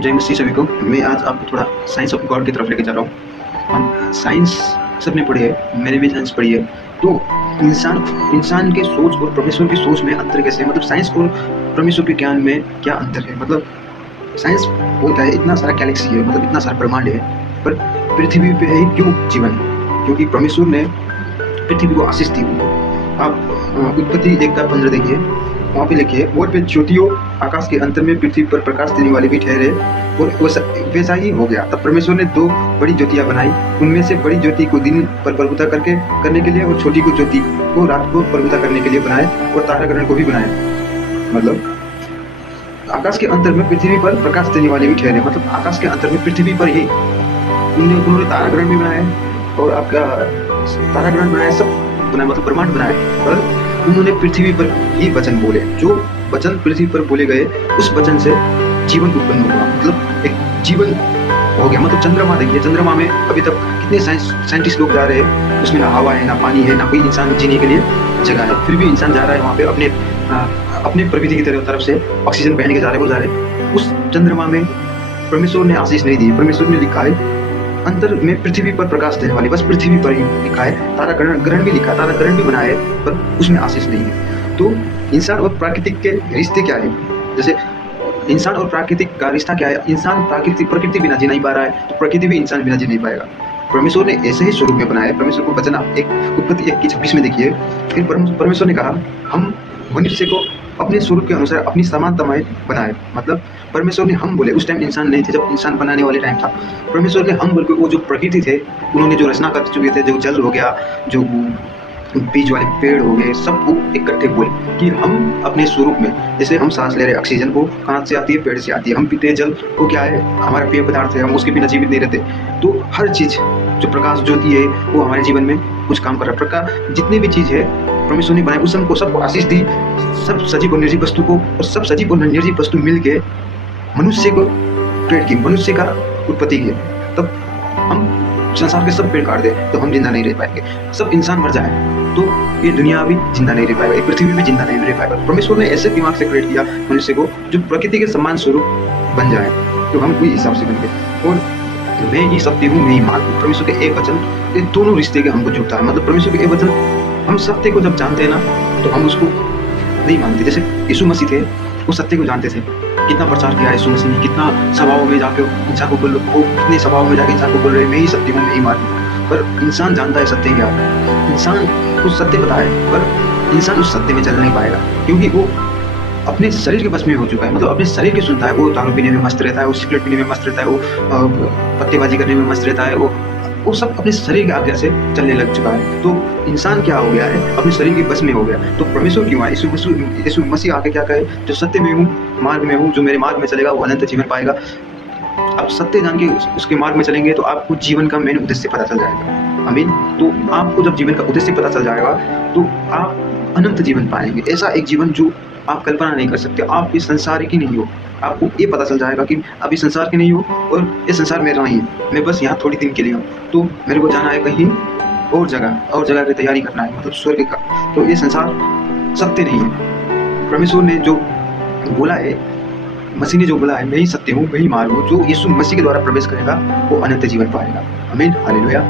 जय मसीह सभी को। मैं आज आपको थोड़ा साइंस ऑफ गॉड की तरफ लेके जा रहा हूँ। हम साइंस सबने पढ़ी है, मैंने भी साइंस पढ़ी है। तो इंसान के सोच और परमेश्वर की सोच में अंतर कैसे है, मतलब साइंस और परमेश्वर के ज्ञान में क्या अंतर है। मतलब साइंस बोलता है इतना सारा गैलेक्सी है, मतलब इतना सारा ब्रह्मांड है, पर पृथ्वी पे ही क्यों जीवन है? क्योंकि परमेश्वर ने पृथ्वी को आशीष दी। आप उत्पत्ति 1:15 देखिए, वहाँ पे लिखिए, और पे ज्योतियों आकाश के अंतर में पृथ्वी पर प्रकाश देने वाले भी ठहरे, और वैसा ही हो गया। तब परमेश्वर ने 2 बड़ी ज्योतियाँ बनाई, उनमें से बड़ी ज्योति को दिन पर प्रभुता करने के लिए और छोटी को ज्योति को रात को प्रभुता करने के लिए बनाए, और तारागण को भी बनाए। मतलब आकाश के अंतर में पृथ्वी पर प्रकाश देने वाले भी ठहरे, मतलब आकाश के अंतर में पृथ्वी पर ही उन्होंने तारागण भी बनाए और आपका तारागण बनाए, सब बनाए, मतलब ब्रह्मांड बनाए। पर उन्होंने पृथ्वी पर ही वचन बोले, जो वचन पृथ्वी पर बोले गए उस वचन से जीवन उत्पन्न हुआ, मतलब एक जीवन हो गया। मतलब चंद्रमा देखिए, चंद्रमा में अभी तक कितने साइंटिस्ट लोग जा रहे हैं, उसमें ना हवा है, ना पानी है, ना कोई इंसान जीने के लिए जगह है, फिर भी इंसान जा रहा है वहाँ पे अपने प्रकृति की तरफ से ऑक्सीजन पहन के जा रहे हैं, वो जा रहे हैं। उस चंद्रमा में परमेश्वर ने आशीष नहीं दी। परमेश्वर ने लिखा है अंतर में पृथ्वी पर प्रकाश देने वाली, बस पृथ्वी पर ही लिखा है। तारागण भी लिखा, तारागण भी बनाया है, पर उसमें आशीष नहीं है। तो इंसान और प्राकृतिक के रिश्ते क्या है? जैसे इंसान और प्राकृतिक का रिश्ता क्या है? इंसान प्रकृति बिना जी नहीं पा रहा है, तो प्रकृति भी इंसान बिना जी नहीं पाएगा। परमेश्वर ने ऐसे ही स्वरूप में बनाया है। परमेश्वर को वचन आप उत्पत्ति 1:26 में देखिए, फिर परमेश्वर ने कहा हम मनुष्य को अपने स्वरूप के अनुसार अपनी समानता में बनाए। मतलब परमेश्वर ने हम बोले, उस टाइम इंसान नहीं थे, जब इंसान बनाने वाले टाइम था। परमेश्वर ने हम बोल के, वो जो प्रकृति थे उन्होंने जो रचना कर चुके थे, जो जल हो गया, जो बीज वाले पेड़ हो गए, सबको इकट्ठे बोले कि हम अपने स्वरूप में, जैसे हम सांस ले रहे ऑक्सीजन को कहाँ से आती है? पेड़ से आती है। हम पीते हैं जल को, क्या है? हमारा पेय पदार्थ है, हम उसके बिना जीवित नहीं रहते। तो हर चीज़ जो प्रकाश ज्योति है वो हमारे जीवन में कुछ काम कर रहा है। प्रकाश जितनी भी चीज़ है परमेश्वर ने बनाई, उस सबको आशीष दी। सब सजीव और निर्जीव वस्तु को, और सब सजीव और निर्जीव वस्तु मिल के मनुष्य को क्रिएट की, मनुष्य का उत्पत्ति की। तब हम संसार के सब पेड़ काट दें तो हम जिंदा नहीं रह पाएंगे। सब इंसान मर जाए तो ये दुनिया भी जिंदा नहीं रह पाएगा, ये पृथ्वी भी जिंदा नहीं रह पाएगा। परमेश्वर ने ऐसे दिमाग से क्रिएट किया मनुष्य को जो प्रकृति के समान स्वरूप बन जाए, तो हम कोई हिसाब से बन गए। और मैं ही सत्य हूँ, मैं ही मार्ग हूँ। परमेश्वर के एक वचन, ये दोनों रिश्ते के हमको जुड़ता है। मतलब परमेश्वर के एक वचन, हम सत्य को जब जानते हैं ना, तो हम उसको नहीं मानते। जैसे यीशु मसीह थे, वो सत्य को जानते थे। कितना प्रचार किया यीशु मसीह ने, कितना सभाओं में जाके इंसान को बोल, वो कितने सभाओं में जाके इंसान को बोल रहे मैं ही सत्य हूँ, मैं ही मार्ग हूँ। पर इंसान जानता है सत्य क्या है, इंसान को सत्य पता है, पर इंसान उस सत्य में चल नहीं पाएगा, क्योंकि वो अपने शरीर के बस में हो चुका है। मतलब अपने शरीर की सुनता है, वो दारू पीने में मस्त रहता है, वो सिगरेट पीने में मस्त रहता है, वो पत्तेबाजी करने में मस्त रहता है, वो सब अपने शरीर की आज्ञा से चलने लग चुका है। तो इंसान क्या हो गया है? अपने शरीर के बस में हो गया। तो परमेश्वर क्यों आए? यीशु मसीह आके क्या कहे? जो सत्य में हूँ, मार्ग में हूँ, जो मेरे मार्ग में चलेगा वो अनंत जीवन पाएगा। आप सत्य जान के उसके मार्ग में चलेंगे तो आपको जीवन का मेन उद्देश्य पता चल जाएगा। आमीन। तो आपको जब जीवन का उद्देश्य पता चल जाएगा तो आप अनंत जीवन पाएंगे, ऐसा एक जीवन जो आप कल्पना नहीं कर सकते। आप इस संसार की नहीं हो, आपको ये पता चल जाएगा कि आप इस संसार के नहीं हो और ये संसार मेरा नहीं है, मैं बस यहाँ थोड़ी दिन के लिए हूँ। तो मेरे को जाना है कहीं और जगह की तैयारी करना है, मतलब स्वर्ग का। तो ये संसार सत्य नहीं है। परमेश्वर ने जो बोला है, मसीह ने जो बोला है, मैं ही सत्य हूँ, मैं ही मार्ग हूँ, जो यीशु मसीह के द्वारा प्रवेश करेगा वो अनंत जीवन पाएगा। आमीन, हालेलुया।